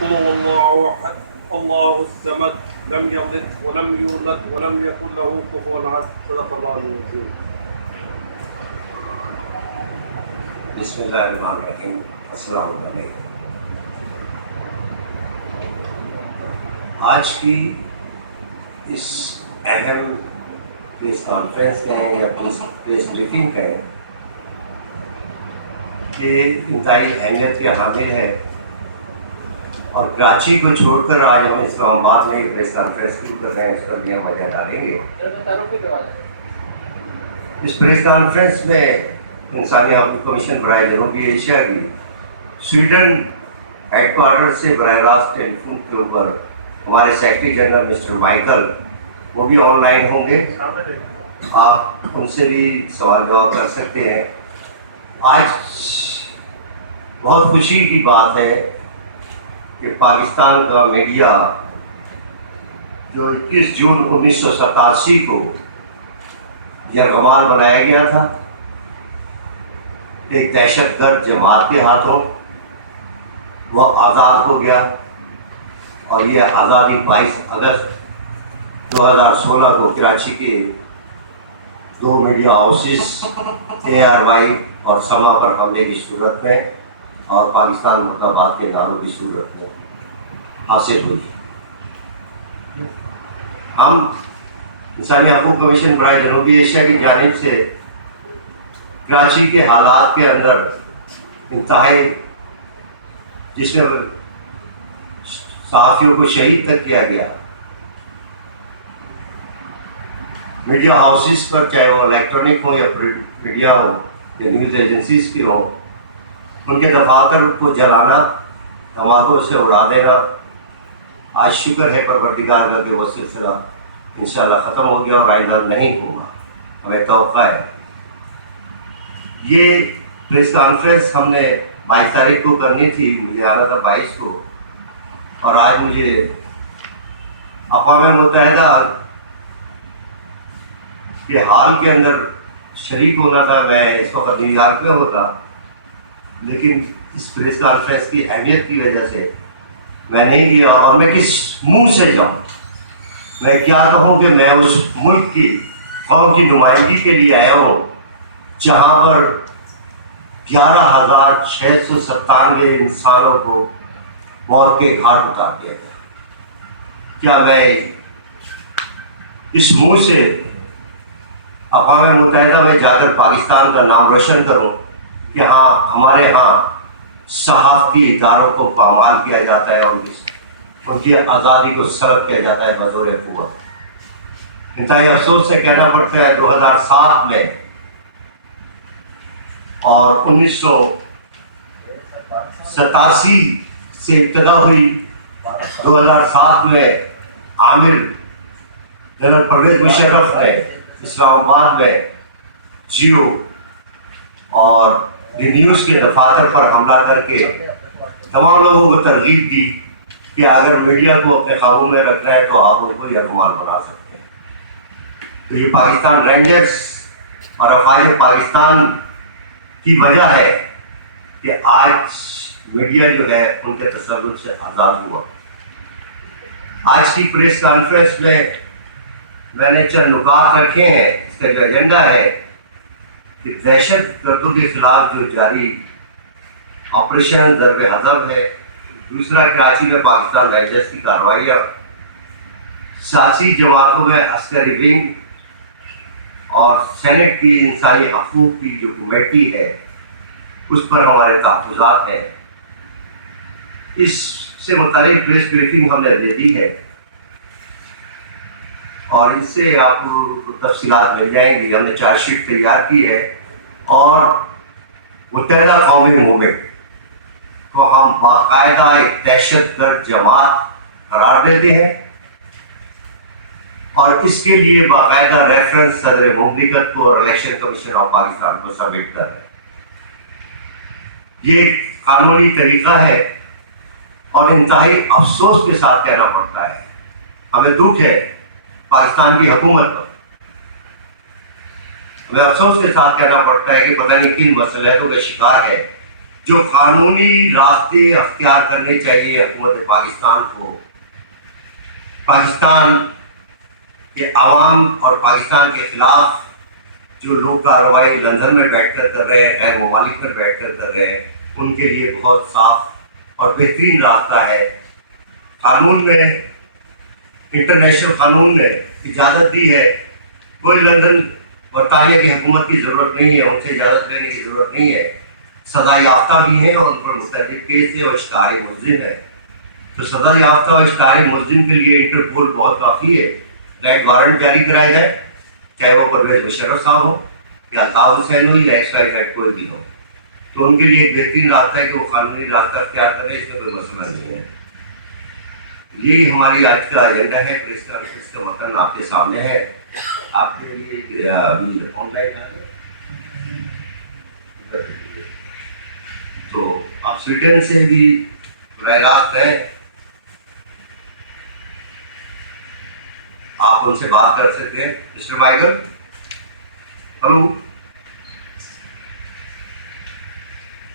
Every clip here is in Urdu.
قل هو الله احد الله الصمد لم يلد ولم يولد ولم يكن له كفوا احد صدق الله العظيم. بسم اللہ الرحمن الرحیم. السلام علیکم. آج کی اس اہم پریس کانفرنس کہیں یا پریس بریفنگ کہیں یہ انتہائی اہمیت کے حامل ہے، اور کراچی کو چھوڑ کر آج ہم اسلام آباد میں پریس کانفرنس شروع کر رہے ہیں. اس پر بھی ہم وجہ ڈالیں گے. اس پریس کانفرنس میں انسانی حقوق کمیشن برائے جنوبی ایشیا کی سویڈن ہیڈ کوارٹر سے براہ راست ٹیلی فون کے اوپر ہمارے سیکرٹری جنرل مسٹر مائیکل وہ بھی آن لائن ہوں گے. آپ ان سے بھی سوال جواب کر سکتے ہیں. آج بہت خوشی کی بات ہے کہ پاکستان کا میڈیا جو 21 جون 1987 کو یرغمال بنایا گیا تھا ایک دہشت گرد جماعت کے ہاتھوں، وہ آزاد ہو گیا، اور یہ آزادی 22 اگست 2016 کو کراچی کے 2 میڈیا ہاؤسز ARY اور سما پر حملے کی صورت میں اور پاکستان مرد آباد کے نعروں کی صورت میں حاصل ہوئی. ہم انسانی حقوق کمیشن برائے جنوبی ایشیا کی جانب سے کراچی کے حالات کے اندر انتہائی جس میں صحافیوں کو شہید تک کیا گیا، میڈیا ہاؤسز پر چاہے وہ الیکٹرانک ہوں یا پرنٹ میڈیا ہو یا نیوز ایجنسیز کی ہوں، ان کے دفاتر کو جلانا، دھماکوں سے اڑا دینا، آج شکر ہے پروردگار کا کہ وہ سلسلہ انشاءاللہ ختم ہو گیا اور آئندہ نہیں ہوگا. ہمیں توقع ہے. یہ پریس کانفرنس ہم نے 22 تاریخ کو کرنی تھی، مجھے آنا تھا 22 کو، اور آج مجھے اقوام متحدہ کے حال کے اندر شریک ہونا تھا. میں اس وقت نیو یارک میں ہوتا، لیکن اس پریس کانفرنس کی اہمیت کی وجہ سے میں نہیں گیا. اور میں کس منہ سے جاؤں، میں کیا کہوں کہ میں اس ملک کی قوم کی نمائندگی کے لیے آیا ہوں جہاں پر 11,697 انسانوں کو موت کے گھاٹ اتار دیا گیا. کیا میں اس منہ سے اقوام متحدہ میں جا کر پاکستان کا نام روشن کروں کہ ہاں ہمارے ہاں صحافتی اداروں کو پامال کیا جاتا ہے اور ان کی آزادی کو سلب کیا جاتا ہے بزور قوت. انتہائی افسوس سے کہنا پڑتا ہے 2007 میں اور 1987 سے ابتدا ہوئی. 2007 میں عامر جنرل پرویز مشرف نے اسلام آباد میں جیو اور دی نیوز کے دفاتر پر حملہ کر کے تمام لوگوں کو ترغیب دی کہ اگر میڈیا کو اپنے قابو میں رکھنا ہے تو آپ ان کو یرغمال بنا سکتے ہیں. تو یہ پاکستان رینجرز اور افواج پاکستان کی وجہ ہے کہ آج میڈیا جو ہے ان کے تسلط سے آزاد ہوا. آج کی پریس کانفرنس میں نے چند نکات رکھے ہیں. اس کا جو ایجنڈا ہے کہ دہشت گردوں کے خلاف جو جاری آپریشن ضرب حضب ہے، دوسرا کراچی میں پاکستان رینجرز کی کارروائیاں، سیاسی جماعتوں میں عسکری ونگ اور سینٹ کی انسانی حقوق کی جو کمیٹی ہے اس پر ہمارے تحفظات ہیں. اس سے متعلق پریس بریفنگ ہم نے دے دی ہے اور اس سے آپ کو تفصیلات مل جائیں گی. ہم نے چارج شیٹ تیار کی ہے اور متحدہ قومی موومنٹ کو ہم باقاعدہ ایک دہشت گرد جماعت قرار دیتے ہیں اور اس کے لیے باقاعدہ ریفرنس صدر مملکت کو اور الیکشن کمیشن آف پاکستان کو سبمٹ کر رہے ہیں. یہ ایک قانونی طریقہ ہے اور انتہائی افسوس کے ساتھ کہنا پڑتا ہے، ہمیں دکھ ہے پاکستان کی حکومت پر، ہمیں افسوس کے ساتھ کہنا پڑتا ہے کہ پتہ نہیں کن مسئلوں کا شکار ہے جو قانونی راستے اختیار کرنے چاہیے حکومت پاکستان کو، پاکستان کے عوام اور پاکستان کے خلاف جو لوگ کارروائی لندن میں بیٹھ کر کر رہے ہیں، غیر ممالک میں بیٹھ کر کر رہے ہیں، ان کے لیے بہت صاف اور بہترین راستہ ہے۔ قانون میں، انٹرنیشنل قانون نے اجازت دی ہے، کوئی لندن برطانیہ کی حکومت کی ضرورت نہیں ہے، ان سے اجازت لینے کی ضرورت نہیں ہے۔ سزا یافتہ بھی ہیں اور ان پر متعدد کیس ہے اور اشتہاری ملزم ہے، تو سزا یافتہ اور اشتہاری ملزم کے لیے انٹرپول بہت کافی ہے۔ ریڈ وارنٹ جاری کرایا جائے، چاہے وہ پرویز مشرف صاحب ہو یا الطاف حسین ہو یا ایکس وائی زیڈ کوئی بھی ہو، تو ان کے لیے ایک بہترین راستہ ہے کہ وہ قانونی راستہ اختیار کریں، اس میں کوئی مسئلہ نہیں ہے۔ یہی ہماری آج کا ایجنڈا ہے۔ پریس کانفرنس کا متن آپ کے سامنے ہے، آپ کے لیے ابھی آن لائن تو آپ سویڈن سے بھی براہ راست ہیں، آپ ان سے بات کر سکتے ہیں۔ مسٹر مائیکل، ہلو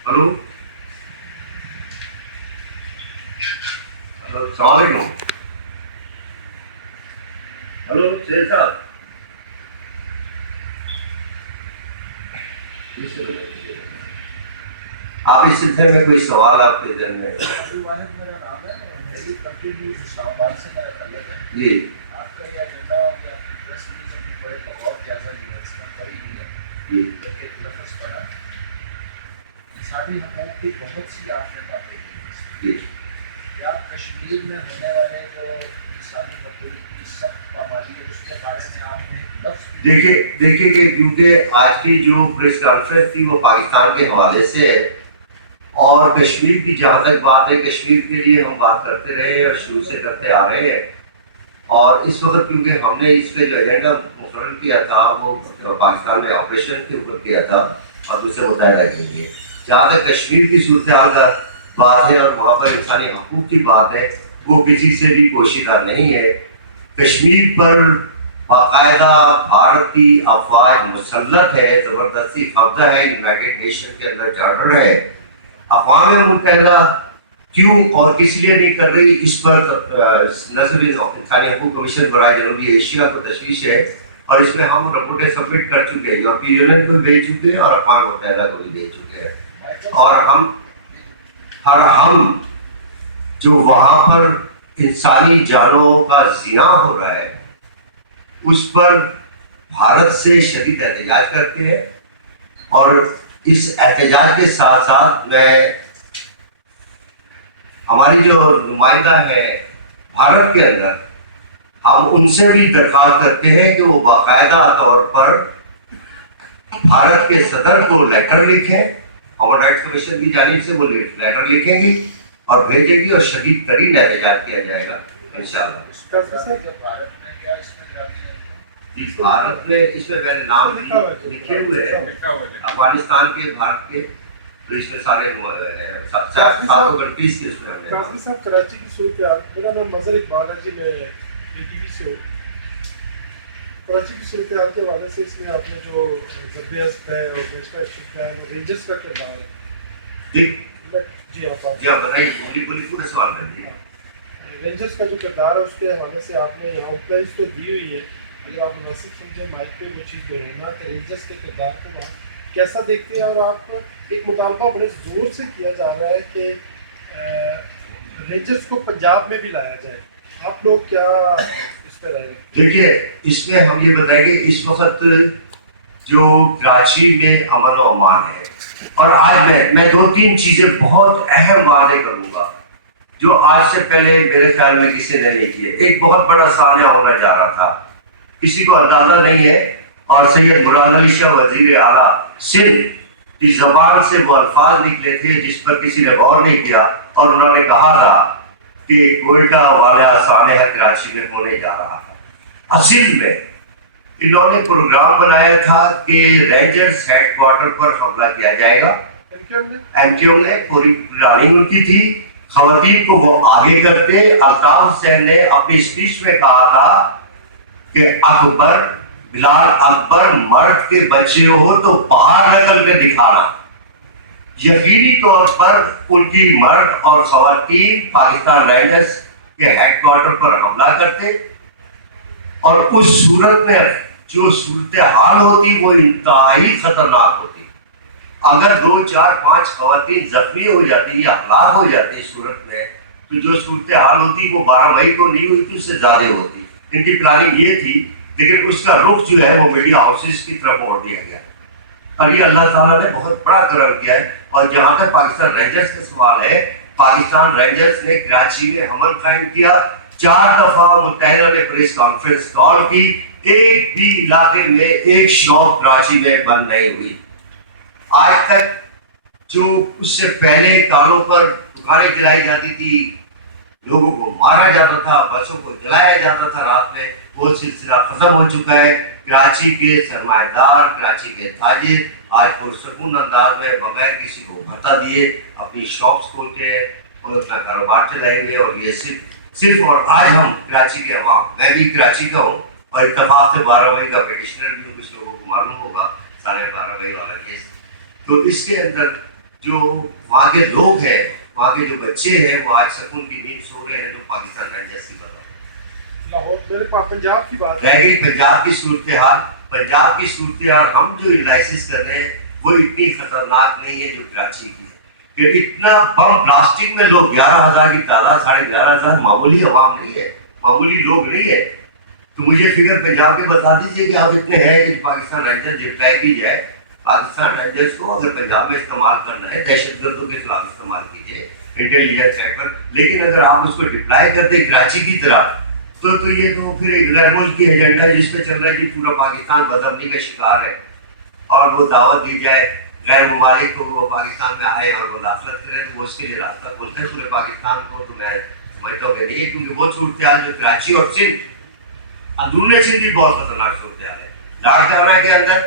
ہلو، السلام علیکم، ہلو سید صاحب، آپ اس سلسلے میں کوئی سوال آپ کے ذہن میں؟ واحد میرا نام ہے، میری کنٹری اسلام آباد سے میرا تعلق ہے۔ جی، آپ کا یہ ایجنڈا اور آپ کی پریس ریلیز اپنے بڑے بغور جائزہ لیا، اس کا قریب بھی ہے، جی، ایک لفظ پڑھا، انسانی حقوق کی بہت سی آپ نے باتیں کی۔ جی، کیا کشمیر میں ہونے والے جو انسانی حقوق کی سخت پابندی ہے، اس کے بارے میں آپ نے لفظ دیکھیے کہ کیونکہ آج کی جو پریس کانفرنس تھی وہ پاکستان کے حوالے سے ہے، اور کشمیر کی جہاں تک بات ہے، کشمیر کے لیے ہم بات کرتے رہے اور شروع سے کرتے آ رہے ہیں، اور اس وقت کیونکہ ہم نے اس کا جو ایجنڈا مقرر کیا تھا وہ پاکستان میں آپریشن کے اوپر کیا تھا اور دوسرے مطالعہ کے لیے، جہاں تک کشمیر کی صورتحال کا بات ہے اور وہاں پر انسانی حقوق کی بات ہے، وہ کسی سے بھی پوشیدہ نہیں ہے۔ کشمیر پر باقاعدہ بھارت کی افواج مسلط ہے، زبردستی قبضہ ہے، یونائٹڈ نیشن کے اندر چارٹر ہے۔ اقوام متحدہ کیوں اور کس لیے نہیں کر رہی، اس پر نہ صرف انسانی حقوق کمیشن برائے جنوبی ایشیا کو تشویش ہے، اور اس میں ہم رپورٹیں سبمٹ کر چکے ہیں، یورپی یونین کو بھی بھیج چکے ہیں اور اقوام متحدہ کو بھی بھیج چکے ہیں، اور ہم جو وہاں پر انسانی جانوں کا زیاں ہو رہا ہے اس پر بھارت سے شدید احتجاج کرتے ہیں، اور اس احتجاج کے ساتھ ساتھ میں ہماری جو نمائندہ ہے بھارت کے اندر، ہم ان سے بھی درخواست کرتے ہیں کہ وہ باقاعدہ طور پر بھارت کے صدر کو لیٹر لکھیں، ہیومن رائٹس کمیشن کی جانب سے وہ لیٹر لکھیں گی اور بھیجیں گی، اور شدید ترین احتجاج کیا جائے گا انشاءاللہ۔ جی، بھارت میں اس میں میں نے نام لکھے ہوئے ہیں، افغانستان کے، بھارت کے، تو اس میں سارے ساتوں کنٹریز کے اس میں ہم نے۔ قاضی صاحب، کراچی کی صورتحال، میرا نام مظہر اقبال ہے جی، میں اے ٹی وی سے ہوں۔ کراچی کی صورتحال کے حوالے سے اس میں آپ نے جو ضرب عزم ہے اور بیشتر ایکشن اور رینجرز کا کردار ہے، جی آپ بتائیے، بولی پورے سوال کر دیے۔ رینجرز کا جو کردار ہے اس کے حوالے سے آپ نے یہاں پلانس تو دی ہوئی ہے، اگر آپ مناسب سمجھیں مائک پہ وہ چیز دہرانا کہ رینجرز کے کردار کو وہاں کیسا دیکھتے ہیں، اور آپ ایک مطالبہ بڑے زور سے کیا جا رہا ہے کہ رینجرز کو پنجاب میں بھی لایا جائے، آپ لوگ کیا اس پہ رائے رکھتے ہیں؟ دیکھیے، اس میں ہم یہ بتائیں کہ اس وقت جو کراچی میں امن و امان ہے، اور آج میں دو تین چیزیں بہت اہم واضح کروں گا جو آج سے پہلے میرے خیال میں کسی نے نہیں کیے۔ ایک بہت بڑا سانحہ ہونا جا رہا تھا، کسی کو اندازہ نہیں ہے، اور سید مراد علی شاہ وزیر اعلیٰ سندھ کی زبان سے وہ الفاظ نکلے تھے جس پر کسی نے غور نہیں کیا، اور انہوں نے کہا تھا کہ کوئٹہ والا سانحہ کراچی میں ہونے جا رہا تھا۔ اصل میں انہوں نے پروگرام بنایا تھا کہ رینجرز ہیڈ کوارٹر پر حملہ کیا جائے گا، ایم کیو نے پوری پلاننگ ان کی تھی، خواتین کو وہ آگے کرتے۔ الطاف حسین نے اپنی اسپیچ میں کہا تھا کہ اکبر، بلال اکبر مرد کے بچے ہو تو باہر نکل کے دکھانا، یقینی طور پر ان کی مرد اور خواتین پاکستان رینجرز کے ہیڈ کوارٹر پر حملہ کرتے، اور اس صورت میں جو صورتحال ہوتی وہ انتہائی خطرناک ہوتی. اگر 2 4 5 خواتین زخمی ہو جاتی یا ہلاک ہو جاتی اس صورت میں، تو جو صورتحال ہوتی وہ 12 مئی کو نہیں ہوئی تھی، اس سے زیادہ ہوتی. ان کی پلاننگ یہ تھی، لیکن اس کا رخ جو ہے وہ میڈیا ہاؤسز کی طرف موڑ دیا گیا. اور یہ اللہ تعالیٰ نے بہت بڑا کرم کیا ہے. اور جہاں تک پاکستان رینجرز کا سوال ہے، پاکستان رینجرز نے کراچی میں امن قائم کیا. 4 دفعہ متحدہ نے پریس کانفرنس کال کی، ایک بھی علاقے میں ایک شاپ کراچی میں بند نہیں ہوئی. آج تک جو اس سے پہلے کالوں پر دکانیں جلائی جاتی تھی، لوگوں کو مارا جاتا تھا، بسوں کو جلایا جاتا تھا رات میں، وہ سلسلہ ختم ہو چکا ہے. کراچی کے سرمایہ دار، کراچی کے تاجر آج پرسکون انداز میں بغیر کسی کو بھتا دیے اپنی شاپس کھولتے ہیں اور اپنا کاروبار چلائے ہوئے. اور یہ صرف اور آج ہم کراچی کے عوام، میں بھی کراچی کا ہوں اور اتفاق سے 12 مئی کا پیٹیشنر بھی ہوں، کچھ لوگوں کو معلوم ہوگا 12.5 مئی والا کیس. تو اس کے اندر جو وہاں کے لوگ ہیں، وہاں کے جو بچے ہیں، وہ آج سکون کی نیند سو رہے ہیں. تو پاکستان رینجرز کی بات لاہور میرے پاس پنجاب کی بات رہ گئی. پنجاب کی صورتحال، پنجاب کی صورتحال ہم جو انالائسس کر رہے ہیں وہ اتنی خطرناک نہیں ہے جو کراچی کی ہے. کہ اتنا بم بلاسٹنگ میں لوگ 11,000 کی تعداد، 11,500 معمولی عوام نہیں ہے، معمولی لوگ نہیں ہے. تو مجھے فگر پنجاب کے بتا دیجئے کہ آپ اتنے ہیں. پاکستان رینجر جب ٹرائی کی جائے، پاکستان رینجرز کو اگر پنجاب میں استعمال کرنا ہے، دہشت گردوں کے خلاف استعمال کیجیے، انٹیلیجنس ایکٹ. لیکن اگر آپ اس کو ڈپلائی کرتے کراچی کی طرح، تو یہ تو پھر ایک غیر ملکی ایجنڈا جس پہ چل رہا ہے کہ پورا پاکستان بدامنی کا شکار ہے، اور وہ دعوت دی جائے غیر ممالک کو وہ پاکستان میں آئے اور وہ داخلت کرے، تو وہ اس کے لیے راستہ کھولتا ہے پورے پاکستان کو. تو میں سمجھتا ہوں کہ نہیں ہے، کیونکہ وہ صورتحال جو کراچی اور سندھ، اندرون سندھ بھی بہت خطرناک صورتحال ہے لاڑکانہ کے اندر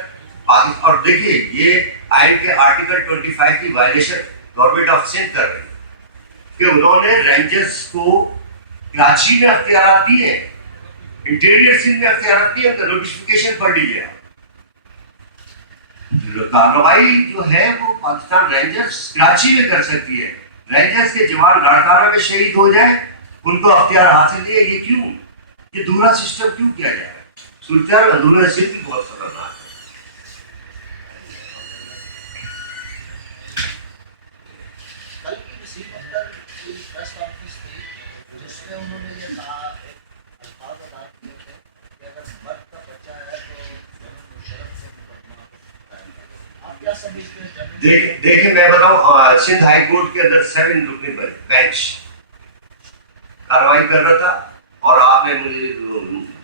پاکستان. اور دیکھیے یہ آئین کے آرٹیکل 25 کی وائلیشن گورنمنٹ آف سندھ کر رہی ہے کہ انہوں نے رینجرز کو کراچی میں اختیارات دیے ہیں، انٹیریئر سندھ میں اختیارات دیے ہیں. نوٹیفیکیشن پڑھ لیجیے. کارروائی جو ہے وہ پاکستان رینجرز کراچی میں کر سکتی ہے. رینجرز کے جوان لاڑکانہ میں شہید ہو جائیں، ان کو اختیار حاصل ہے. یہ کیوں؟ یہ دوسرا سسٹم کیوں کیا جائے؟ صورتحال اندرون سندھ بھی بہت خطرناک ہے. کل کی وسیم اختر کی پریس کانفرنس تھی جس میں انہوں نے یہ کہا، الفاظ ادا کیے تھے کہ اگر مرد کا بچہ ہے تو جنرل مشرف سے مقدمہ کریں گے. آپ کیا سمجھتے ہیں؟ دیکھیں میں بتاؤں، سندھ ہائی کورٹ کے اندر 7 رکنی بینچ کارروائی کر رہا تھا، اور آپ نے مجھے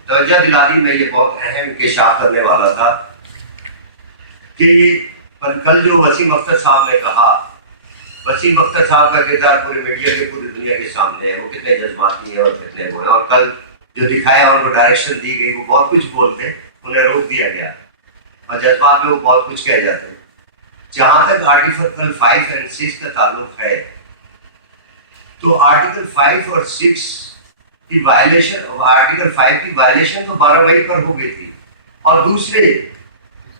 توجہ دلا دی. میں یہ بہت اہم انکشاف کرنے والا تھا کہ کل جو وسیم اختر صاحب نے کہا، وسیم اختر صاحب کا کردار پورے میڈیا کے، پوری دنیا کے سامنے ہے، وہ کتنے جذباتی ہیں اور کتنے وہ ہیں. اور کل جو دکھایا ان کو ڈائریکشن دی گئی، وہ بہت کچھ بولتے، انہیں روک دیا گیا، اور جذبات میں وہ بہت کچھ کہہ جاتے ہیں. جہاں تک آرٹیکل 5 اور 6 کا تعلق ہے، تو آرٹیکل 5 اور 6 کی وائلیشن، آرٹیکل 5 کی وائلیشن تو 12 مئی پر ہو گئی تھی. اور دوسرے،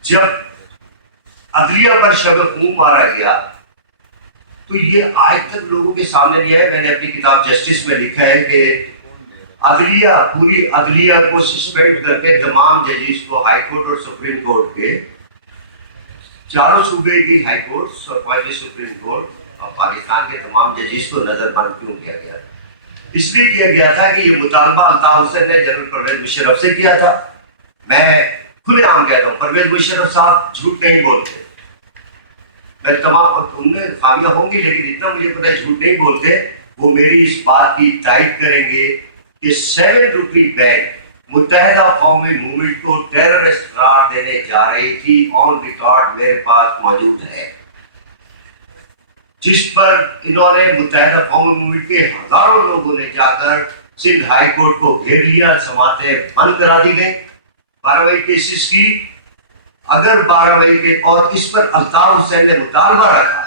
جب عدلیہ پر شب خون مارا گیا تو یہ آج تک لوگوں کے سامنے نہیں آیا. میں نے اپنی کتاب جسٹس میں لکھا ہے کہ عدلیہ، پوری عدلیہ کو سسپینڈ کر کے تمام ججز کو، ہائی کورٹ اور سپریم کورٹ کے، 4 صوبے کی ہائی کورٹس اور 5 سپریم کورٹ اور پاکستان کے تمام ججز کو نظر بند کیوں کیا گیا؟ اس لیے کیا گیا تھا کہ یہ مطالبہ الطاف حسین نے جنرل پرویز مشرف سے کیا تھا. میں کھلے عام کہتا ہوں، پرویز مشرف صاحب جھوٹ نہیں بولتے. میں تمام، اور تم نے خامیاں ہوں گی لیکن اتنا مجھے پتہ ہے جھوٹ نہیں بولتے. وہ میری اس بات کی تائید کریں گے کہ 7 رکنی بینچ متحدہ قومی موومنٹ کو ٹیررسٹ قرار دینے جا رہی تھی. آن ریکارڈ میرے پاس موجود ہے، جس پر انہوں نے متحدہ قومی موومنٹ کے ہزاروں لوگوں نے جا کر سندھ ہائی کورٹ کو گھیر لیا، سماعتیں بند کرا دی گئی 12 مئی کیسز کی. اگر 12 مئی کے، اور اس پر الطاف حسین نے مطالبہ رکھا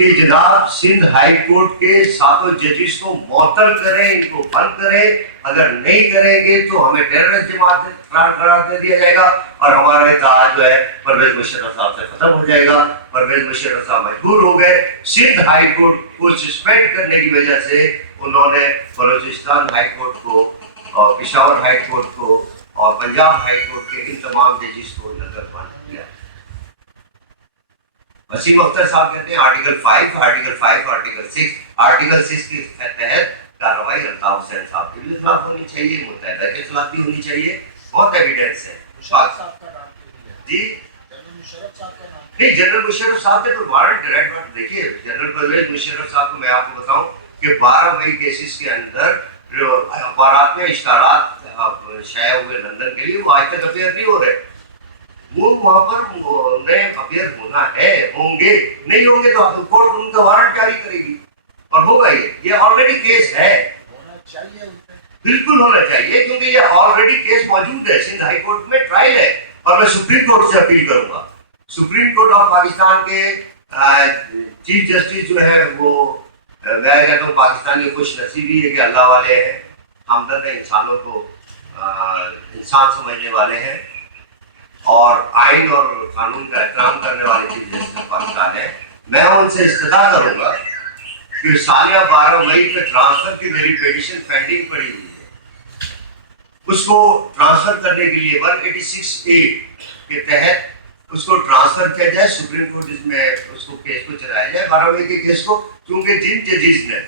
کہ جناب سندھ ہائی کورٹ کے 7 ججز کو معطل کریں، ان کو بند کریں. اگر نہیں کریں گے تو ہمیں ٹیررسٹ جماعت قرار دے دیا جائے گا اور ہمارا اتحاد جو ہے پرویز مشرف صاحب سے ختم ہو جائے گا. پرویز مشرف صاحب مجبور ہو گئے. سندھ ہائی کورٹ کو سسپینڈ کرنے کی وجہ سے انہوں نے بلوچستان ہائی کورٹ کو اور پشاور ہائی کورٹ کو اور پنجاب ہائی کورٹ کے ان تمام ججز کو نظر بند کیا. وسیم اختر صاحب کہتے ہیں آرٹیکل 5 آرٹیکل 6 آرٹیکل 6 کے تحت کارروائی الطاف حسین صاحب کے بھی خلاف ہونی چاہیے، متحدہ کے خلاف بھی ہونی چاہیے. بہت ایویڈنس ہے. مشرف صاحب کا نام جی جنرل مشرف صاحب کا نام نہیں، جنرل مشرف صاحب کے تو وارنٹ ڈائریکٹ وارنٹ دیکھیے. جنرل پرویز مشرف صاحب کو میں آپ کو بتاؤں کہ 12 مئی کیسز کے اندر اخبارات میں اشتہارات شائع ہوئے لندن کے لیے، وہ آج تک اپیئر نہیں ہو رہے. وہ وہاں پر انہیں اپیئر ہونا ہے، ہوں گے. نہیں ہوں گے تو کورٹ ان کا وارنٹ جاری کرے گی اور ہوگا. یہ آلریڈی کیس ہے، ہونا چاہیے ان پہ. بالکل ہونا چاہیے کیونکہ یہ آلریڈی کیس موجود ہے. سندھ ہائی کورٹ میں ٹرائل ہے اور میں سپریم کورٹ سے اپیل کروں گا. سپریم کورٹ آف پاکستان کے چیف جسٹس جو ہے وہ میں کہتا ہوں پاکستانی خوش نصیبی ہے کہ اللہ والے ہیں، ہمدرد انسانوں کو انسان سمجھنے والے ہیں اور آئین اور قانون کا احترام کرنے والے چیف جسٹس پاکستان ہے. میں ان سے استدعا کروں گا کہ سالیہ 12 مئی میں ٹرانسفر کی میری پیٹیشن پینڈنگ پڑی ہوئی ہے، اس کو ٹرانسفر کرنے کے لیے 186A کے تحت اس کو ٹرانسفر کیا جائے سپریم کورٹ، جس میں اس کو کیس کو چلایا جائے 12 مئی کے کیس کو. کیونکہ جن ججز نے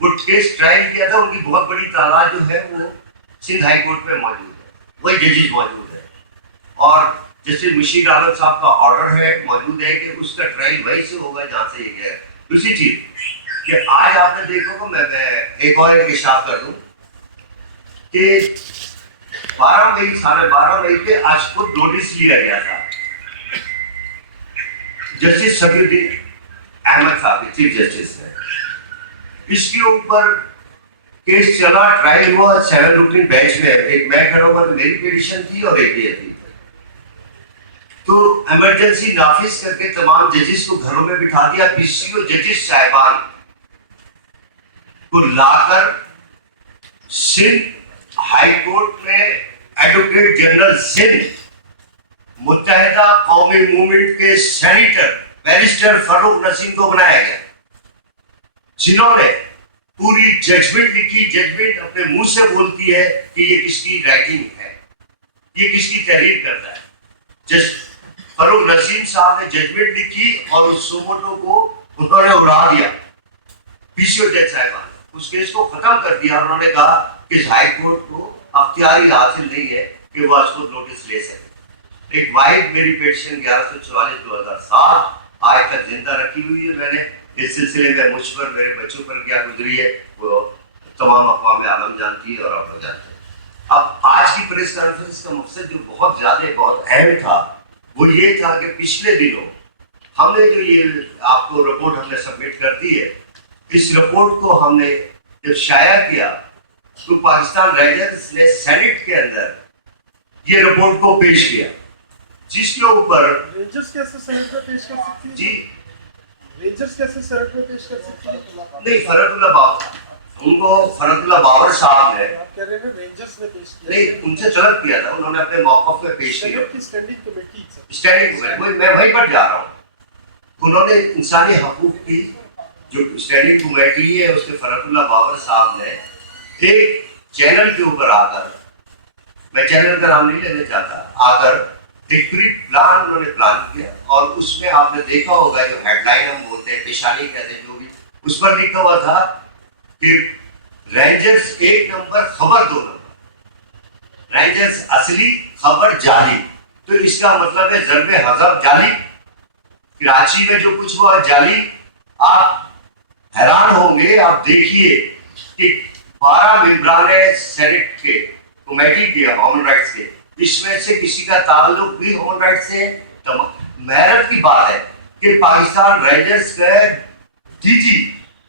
وہ کیس ٹرائل کیا تھا ان کی بہت بڑی تعداد جو ہے وہ سندھ ہائی کورٹ میں موجود ہے، وہی ججز موجود ہے. اور جسٹس مشیر احمد صاحب کا آرڈر ہے موجود ہے کہ اس کا ٹرائل وہی سے ہوگا جہاں سے یہ گیا ہے. دوسری چیز کہ آج آپ نے دیکھو کہ میں ایک اور انکشاف کر دوں کہ 12 مئی پہ آج خود نوٹس لیا گیا تھا جسٹس صفی الدین احمد صاحب چیف جسٹس ہے. اس کے اوپر کیس چلا، ٹرائل ہوا 7 رکنی بینچ میں. ایک میں کھڑا ہوا، میری پیٹیشن تھی اور ایک یہ تھی. تو ایمرجنسی نافذ کر کے تمام ججز کو گھروں میں بٹھا دیا. PCO ججز صاحبان کو لا کر سندھ ہائی کورٹ میں ایڈوکیٹ جنرل سندھ متحدہ قومی موومنٹ کے سینیٹر بیرسٹر فاروق نسیم کو بنایا گیا، جنہوں نے پوری ججمنٹ لکھی. ججمنٹ اپنے منہ سے بولتی ہے کہ یہ کس کی رائٹنگ ہے، یہ کس کی تحریر کرتا ہے. فاروق نسیم صاحب نے ججمنٹ لکھی اور اس سوموٹو کو انہوں نے اڑا دیا. PCO جج صاحبان اس کیس کو ختم کر دیا. انہوں نے کہا کہ ہائی کورٹ کو اختیاری حاصل نہیں ہے کہ وہ اس کو نوٹس لے سکے. ایک واحد میری پیٹیشن 1144/2007 آج تک زندہ رکھی ہوئی ہے. میں نے اس سلسلے میں مجھ پر میرے بچوں پر کیا گزری ہے وہ تمام اقوام عالم جانتی ہے اور آپ لوگ جانتے ہیں. اب آج کی پریس کانفرنس کا مقصد جو بہت زیادہ بہت اہم تھا وہ یہ تھا کہ پچھلے دنوں ہم نے جو یہ آپ کو رپورٹ ہم نے سبمٹ کر دی ہے، اس رپورٹ کو ہم نے جب شائع کیا تو پاکستان رینجرز نے سینٹ کے اندر یہ رپورٹ کو پیش کیا، جس کے اوپر رینجرز کیسے سینٹ میں پیش کر سکتی ہے؟ جی رینجرز کیسے سینٹ میں پیش کر سکتی ہے؟ نہیں، فرد اللہ بابر ان کو فرد اللہ بابر صاحب نے آپ کہہ رہے ہیں رینجرز نے پیش کیا، نہیں ان سے طلب کیا تھا، انہوں نے اپنے موقف میں پیش کیا. سینٹ کی اسٹینڈنگ کمیٹی اسٹینڈنگ کمیٹی میں وہیں پر جا رہا ہوں. انہوں نے انسانی حقوق کی جو اسٹینڈنگ کمیٹی ہے اس کے فرد اللہ بابر صاحب نے ایک چینل کے اوپر آ کر، میں چینل کا نام نہیں لینا چاہتا، آ کر ایک پری پلان انہوں نے پلان کیا. اور اس میں آپ نے دیکھا ہوگا جو ہیڈ لائن ہم بولتے ہیں، پیشانی کہتے ہیں، جو بھی اس پر لکھا ہوا تھا کہ رینجرز 1 نمبر خبر 2 نمبر، رینجرز اصلی خبر جعلی. تو اس کا مطلب ہے ضرب حذف جعلی، کراچی میں جو کچھ ہوا جعلی. آپ حیران ہوں گے، آپ دیکھیے کہ 12 ممبران سینٹ کے کمیٹی کے ہیومن رائٹس کے، اس میں سے کسی کا تعلق بھی ہیومن رائٹس سے. حیرت کی بات ہے کہ پاکستان رینجرز کا DG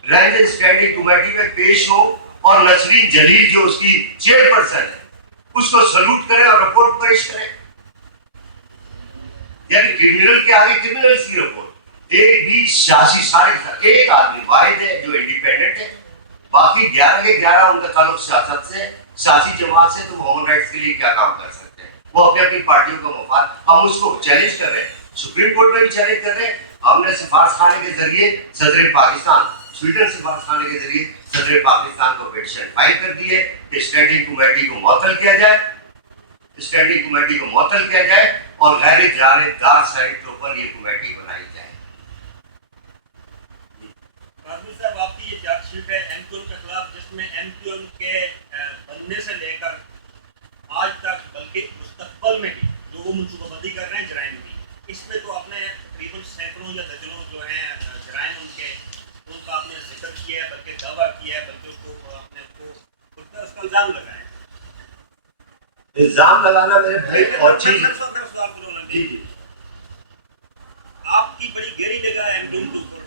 رینجر اسٹینڈنگ کمیٹی میں پیش ہو اور نسرین جلیل جو اس کی چیئرپرسن ہے اس کو سلوٹ کرے اور رپورٹ پیش کرے. یعنی کرمنل کے آگے کرمنلز کی رپورٹ. ایک بھی سیاسی سارے ایک آدمی واحد ہے جو انڈیپینڈنٹ ہے، باقی 11 کے 11 ان کا تعلق سیاست سے، سیاسی جماعت سے، تو ہیومن رائٹس کے لیے کیا کام کر سکتے ہیں؟ وہ اپنی اپنی پارٹیوں کا مفاد، ہم اس کو چیلنج کر رہے ہیں، سپریم کورٹ میں بھی چیلنج کر رہے ہیں. ہم نے سفارش خانے کے ذریعے صدر پاکستان، سویڈن سفارش خانے کے ذریعے صدر پاکستان کو پیٹیشن فائل کر دی ہے کہ اسٹینڈنگ کمیٹی کو معطل کیا جائے، اسٹینڈنگ کمیٹی کو معطل کیا جائے اور غیر جانبدار سینٹروں پر یہ کمیٹی بنائی جائے. قاضی صاحب، آپ کی یہ چارج شیٹ ہے ایم کیو ایم کے خلاف، جس میں ایم کیو ایم کے بننے سے لے کر آج تک بلکہ مستقبل میں بھی جو وہ منصوبہ بندی کر رہے ہیں جرائم کی، اس میں تو آپ نے تقریباً سینکڑوں یا درجنوں جو ہیں جرائم ان کا آپ نے ذکر کیا ہے، بلکہ دعویٰ کیا ہے، بلکہ اس کو اپنے کو اس کا الزام لگایا ہے. الزام لگانا میرے بھائی اور چیز جی آپ کی بڑی گہری نگاہ ہے ایم کیو ایم کے اوپر.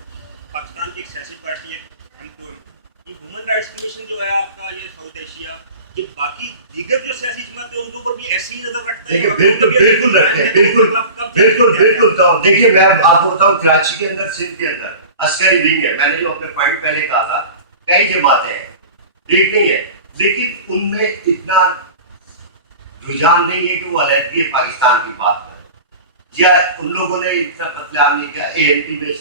پاکستان کی ایک سیاسی پارٹی ہے ایم کیو ایم. یہ ہیومن رائٹس کمیشن جو ہے آپ کا، یہ ساؤتھ ایشیا، یہ باقی دیگر جو سیاسی جماعتیں ان کے اوپر بھی ایسی ہی نظر رکھتے ہیں. بالکل رکھتے ہیں، بالکل. دیکھیے میں آپ کو بتاؤں، کراچی کے اندر، سندھ کے اندر عسکری ونگ ہے. میں نے جو اپنے پوائنٹ پہلے کہا تھا، کئی جماعتیں ہیں، ایک نہیں ہے، لیکن ان میں اتنا رجحان نہیں ہے کہ وہ علیحدگی پاکستان کی بات کریں، یا ان لوگوں نے اتنا قتل عام نہیں کیا. اے این پی میں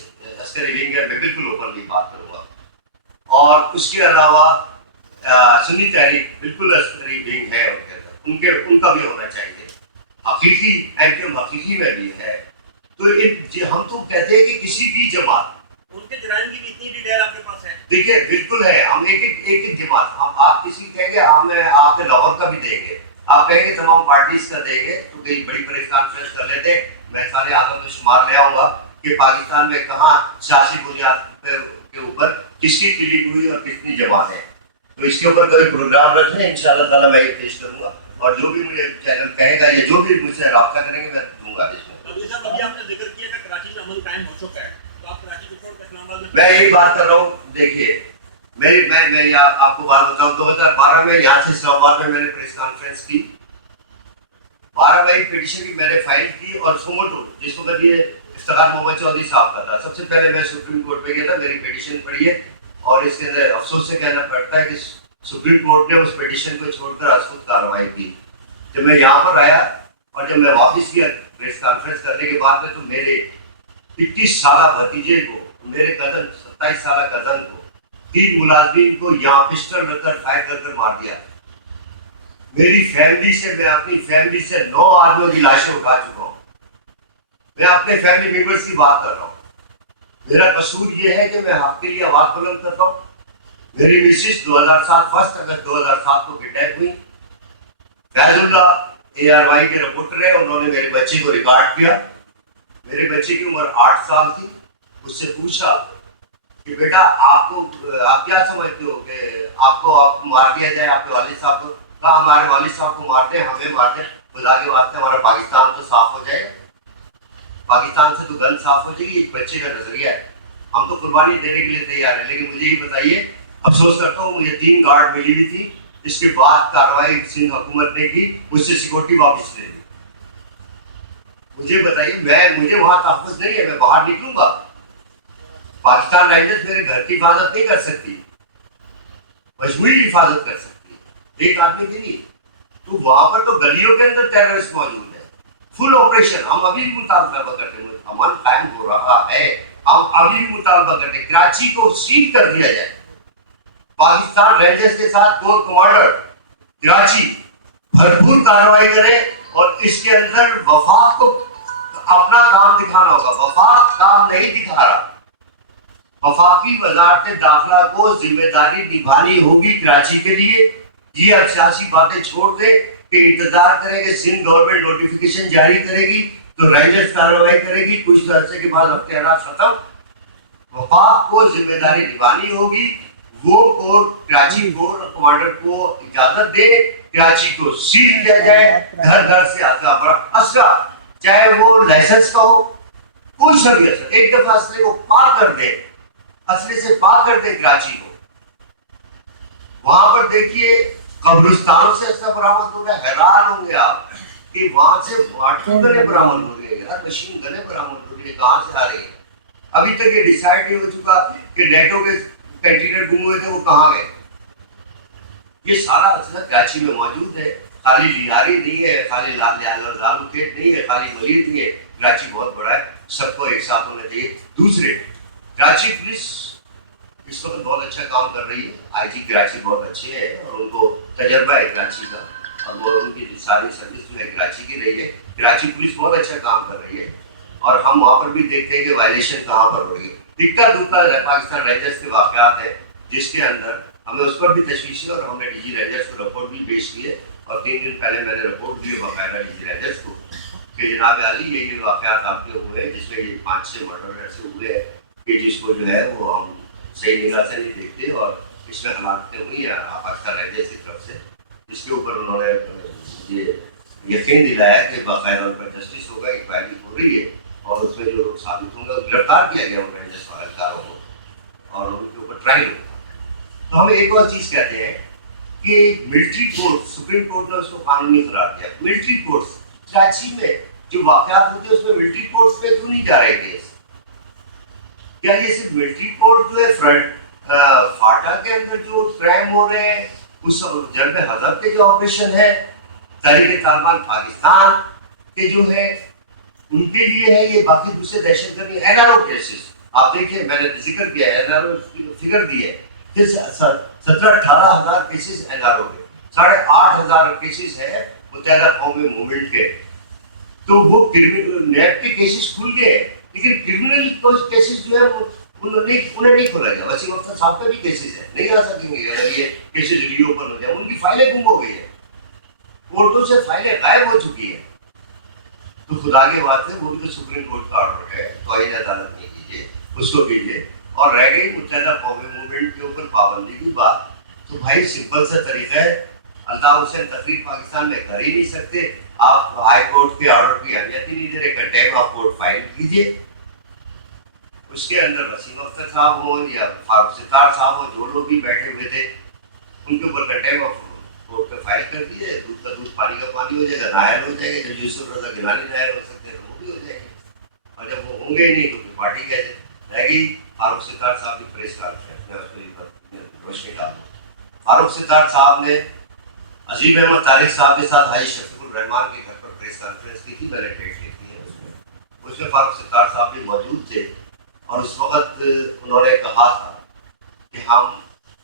عسکری ونگ ہے، میں بالکل اوپنلی بات کروں گا. اور اس کے علاوہ سنی تحریک بالکل عسکری ونگ ہے ان کے اندر، ان کا بھی ہونا چاہیے. حقیقی ایم کیو ایم حقیقی میں بھی ہے. تو ہم تو کہتے ہیں کہ کسی بھی جماعت، ان کے جرائم کی بھی اتنی ڈیٹیل آپ کے پاس ہے؟ دیکھیے بالکل ہے. ہم ایک جماعت، ہم آپ کسی کہیں گے ہم آپ نے لاہور کا بھی دیں گے، آپ کہیں گے تمام پارٹیز کا دیں گے، تو کئی بڑی بڑی کانفرنس کر لیتے. میں سارے آدم کو شمار لے آؤں گا کہ پاکستان میں کہاں سیاسی بنیاد کے اوپر کس کی کلنگ ہوئی اور کتنی جماعتیں. تو اس کے اوپر کوئی پروگرام رکھیں، ان شاء اللہ تعالیٰ میں یہ پیش کروں گا، اور جو بھی مجھے چینل کہے گا یا جو بھی مجھ سے رابطہ کریں گے میں دوں گا. صاحب ابھی آپ نے ذکر کیا کہ کراچی میں امن قائم ہو چکا ہے، تو آپ کراچی کو چھوڑ کر اسلام آباد میں یہی بات کر رہا ہوں. دیکھیے میں آپ کو بات بتاؤں، 2012 میں یہاں سے اسلام آباد میں نے پریس کانفرنس کی. 12 مئی پیٹیشن کی میں نے فائل کی، اور سوموٹو جس وقت یہ افتخار محمد چودھری صاحب کا تھا، سب سے پہلے میں سپریم کورٹ میں گیا تھا، میری پیٹیشن پڑھی ہے. اور اس کے اندر افسوس سے کہنا پڑتا ہے کہ سپریم کورٹ نے اس پیٹیشن کو چھوڑ کر ازخود کارروائی کی. جب میں یہاں پر آیا اور جب میں واپس کیا پریس کانفرنس کرنے کے بعد میں، تو میرے 21 سالہ بھتیجے کو، میرے کزن 27 سالہ کزن کو، 3 ملازمین کو یہاں پسٹل رکھ کر فائر کر مار دیا. میری فیملی سے، میں اپنی فیملی سے 9 آدمیوں کی لاشیں اٹھا چکا ہوں. میں اپنے فیملی ممبرس کی بات کر رہا ہوں. میرا قصور یہ ہے کہ میں حق کے لیے آواز بلند کرتا ہوں. میری مسز 2007 1 اگست 2007 کو کڈنیپ ہوئی. فیض اللہ ARY کے رپورٹر ہے، انہوں نے میرے بچے کو ریکارڈ کیا. میرے بچے کی عمر 8 سال تھی. اس سے پوچھا کہ بیٹا آپ کیا سمجھتے ہو کہ آپ کو مار دیا جائے، آپ کے والد صاحب کو؟ کہا ہمارے والد صاحب کو مارتے ہیں، ہمیں مارتے ہیں، خدا کے واسطے ہمارا پاکستان تو صاف ہو جائے گا، پاکستان سے تو گن صاف ہو جائے گی. ایک بچے کا نظریہ ہے. ہم تو قربانی دینے کے لیے تیار ہیں، لیکن مجھے یہ بتائیے، افسوس کرتا ہوں مجھے 3 گارڈ ملی ہوئی تھی. اس کے بعد کارروائی سندھ حکومت نے کی، مجھ سے سیکورٹی واپس لے لی. مجھے بتائیے، مجھے وہاں تحفظ نہیں ہے، میں باہر نکلوں گا. پاکستان رائٹرز میرے گھر کی حفاظت نہیں کر سکتی، مجموعی حفاظت کر سکتی ایک آدمی کے لیے. تو وہاں پر تو گلیوں کے اندر ٹیررسٹ موجود ہے. فل آپریشن. ہم ابھی بھی مطالبہ کرتے ہیں، امن قائم ہو رہا ہے، ہم ابھی بھی مطالبہ کرتے ہیں کراچی کو سیل کر دیا جائے. پاکستان رینجرز کے ساتھ کور کمانڈر کراچی بھرپور کارروائی کرے، اور اس کے اندر وفاق کو اپنا کام دکھانا ہوگا. وفاق کام نہیں دکھا رہا. وفاقی وزارت داخلہ کو ذمہ داری نبھانی ہوگی کراچی کے لیے. یہ اب سیاسی باتیں چھوڑ دے کہ انتظار کریں کہ سندھ گورنمنٹ نوٹیفیکیشن جاری کرے گی تو رینجرز کارروائی کرے گی، کچھ عرصے کے بعد اختیارات ختم. وفاق کو ذمہ داری نبھانی ہوگی. وہ کور کراچی کور کمانڈر کو اجازت دے، کراچی کو سیل کیا جائے، گھر گھر سے اسلحہ، چاہے وہ لائسنس کا ہو، کوئی سا بھی اثر، ایک دفعہ اسلحے کو پاک کر دے، اسلحے سے پاک کر دے کراچی کو. وہاں پر دیکھیے قبرستانوں سے اسلحہ برآمد ہو رہا ہے. حیران ہوں گے آپ کہ وہاں سے واٹر گنیں برآمد ہو رہی ہے، یار مشین گنیں برآمد ہو رہی ہے، کہاں سے آ رہی ہے؟ ابھی تک یہ ڈیسائیڈ نہیں ہو چکا کہ نیٹو کے کنٹینر گم ہوئے تھے وہ کہاں گئے. یہ سارا اصل کراچی میں موجود ہے. خالی لیاری نہیں ہے, خالی لالو کھیت نہیں ہے, خالی ملیر نہیں ہے. کراچی بہت بڑا ہے, سب کو ایک ساتھ ہونا چاہیے. دوسرے, کراچی پولیس اس وقت بہت اچھا کام کر رہی ہے. آئی جی کراچی بہت اچھے ہیں اور ان کو تجربہ ہے کراچی کا, اور وہ ان کی ساری سروس جو ہے کراچی کی رہی ہے. کراچی پولیس بہت اچھا کام کر رہی ہے اور ہم وہاں پر بھی دیکھتے ہیں کہ وائلیشن کہاں پر ہو رہی ہے. دکھتا دکھتا پاکستان رینجرز کے واقعات ہیں جس کے اندر ہمیں اس پر بھی تشویش ہے, اور ہم نے ڈی جی رینجرز کو رپورٹ بھی پیش کی ہے, اور 3 دن پہلے میں نے رپورٹ دی ہے باقاعدہ ڈی جی رینجرز کو کہ جناب عالی یہ واقعات آپ کے ہوئے ہیں جس میں یہ 5-6 مرڈر ایسے ہوئے ہیں کہ جس کو جو ہے وہ ہم صحیح نگاہ سے نہیں دیکھتے, اور اس میں ہلاکتیں ہوئی ہیں پاکستان رینجرز کی طرف سے, جس کے اوپر انہوں نے یہ یقین دلایا کہ باقاعدہ ان پر جسٹس ہوگا, انکوائری ہو رہی ہے, اور اس میں جو لوگ ثابت ہوں گے گرفتار کیا گیا ان رینجرز اہلکاروں کو, اور ان کے اوپر ٹرائل ہوگا. تو ہم ایک اور چیز کہتے ہیں کہ ملٹری کورٹ, سپریم کورٹ نے اس کو قانونی قرار دیا. ملٹری کورٹس کراچی میں جو واقعات ہوتے ہیں اس میں ملٹری کورٹس میں کیوں نہیں جا رہے کیس؟ کیا یہ صرف ملٹری کورٹ جو ہے فاٹا کے اندر جو کرائم ہو رہے ہیں, اس جنب حضرت کے جو آپریشن ہے, تحریک طالبان پاکستان کے جو ہے ان کے لیے ہے, یہ باقی دوسرے دہشت گردی این آر او کیسز آپ دیکھیے, میں نے ذکر کیا ہے این آر او فگر دی ہے, 17-18 ہزار کیسز این آر او کے, 8,500 کیسز ہے متحدہ قومی موومنٹ کے. تو وہ نیب کے کیسز کھل گئے, لیکن کرمنل کیسز جو ہے وہ انہیں نہیں کھولا گیا. وسیم اختر صاحب کا بھی کیسز ہے, نہیں آ سکیں گے اگر یہ کیسز ری اوپن ہو جائے. ان کی فائلیں گم ہو گئی ہیں, کورٹوں سے فائلیں غائب ہو چکی ہیں. تو خدا کے واسطے وہ بھی تو سپریم کورٹ کا آرڈر ہے, توہین عدالت نہیں کیجیے, اس کو کیجیے. اور رہ گئی متحدہ قومی موومنٹ کے اوپر پابندی کی بات, تو بھائی سمپل سا طریقہ ہے, الطاف حسین تقریر پاکستان میں کر ہی نہیں سکتے, آپ ہائی کورٹ کے آرڈر کی اہمیت ہی نہیں دے رہے, کنٹیمپٹ آف کورٹ فائل کیجیے. اس کے اندر وسیم اختر صاحب ہوں یا فاروق ستار صاحب ہوں, جو لوگ بھی بیٹھے ہوئے تھے ان کے اوپر کنٹیمپٹ آف کورٹ کا فائل کر دیجیے. دودھ کا دودھ پانی کا پانی ہو جائے گا, نائل ہو جائے گا. جب یوسف رضا گیلانی نائل ہو سکتے ہیں وہ بھی ہو جائے گا, اور جب وہ ہوں گے ہی نہیں تو پھر پارٹی کیسے رہے گی. فاروق ستار صاحب کی پریس کانفرنس میں اس کو روشنی ڈالوں. فاروق ستار صاحب نے عظیم احمد طارق صاحب کے ساتھ حاجی شفیق الرحمان کے گھر پر پریس کانفرنس کی تھی, میں نے ڈیٹ لکھی ہے اس میں فاروق ستار صاحب بھی موجود تھے, اور اس وقت انہوں نے کہا تھا کہ ہم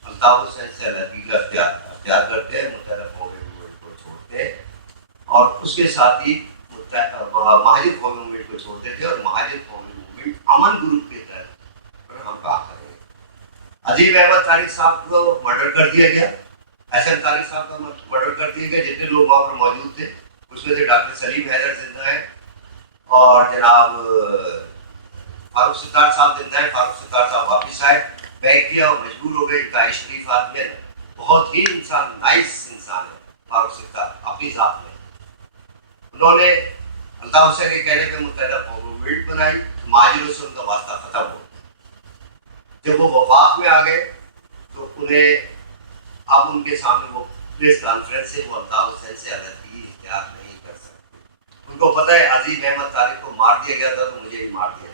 الطاف حسین سے علیحدگی کا اختیار کرتے ہیں, متحدہ قومی موومنٹ کو چھوڑتے ہیں, اور اس کے ساتھ ہی مہاجر قومی موومنٹ کو چھوڑتے تھے, اور مہاجر قومی موومنٹ امن گروپ کے تحت ہم کام کریں گے. عظیم احمد طارق صاحب کو مرڈر کر دیا گیا, حسن طارق صاحب کا مرڈر کر دیا گیا. جتنے لوگ وہاں پر موجود تھے اس میں سے ڈاکٹر سلیم حیدر زندہ ہیں, اور جناب فاروق ستار صاحب زندہ ہیں. فاروق ستار صاحب واپس آئے, بیک کیا اور مجبور ہو گئے. انتہائی شریف آدمی ہے, بہت ہی انسان, نائس انسان ہے فاروق ستار اپنی ذات میں. انہوں نے الطاف حسین کے کہنے پہ متحدہ قومی موومنٹ بنائی, مہاجروں سے ان کا واسطہ ختم ہو. جب وہ وفاق میں آ گئے تو انہیں اب ان کے سامنے وہ پریس کانفرنس سے وہ الطاف حسین سے علیحدگی اختیار نہیں کر سکتے. ان کو پتہ ہے عظیم احمد طارق کو مار دیا گیا تھا تو مجھے ہی مار دیا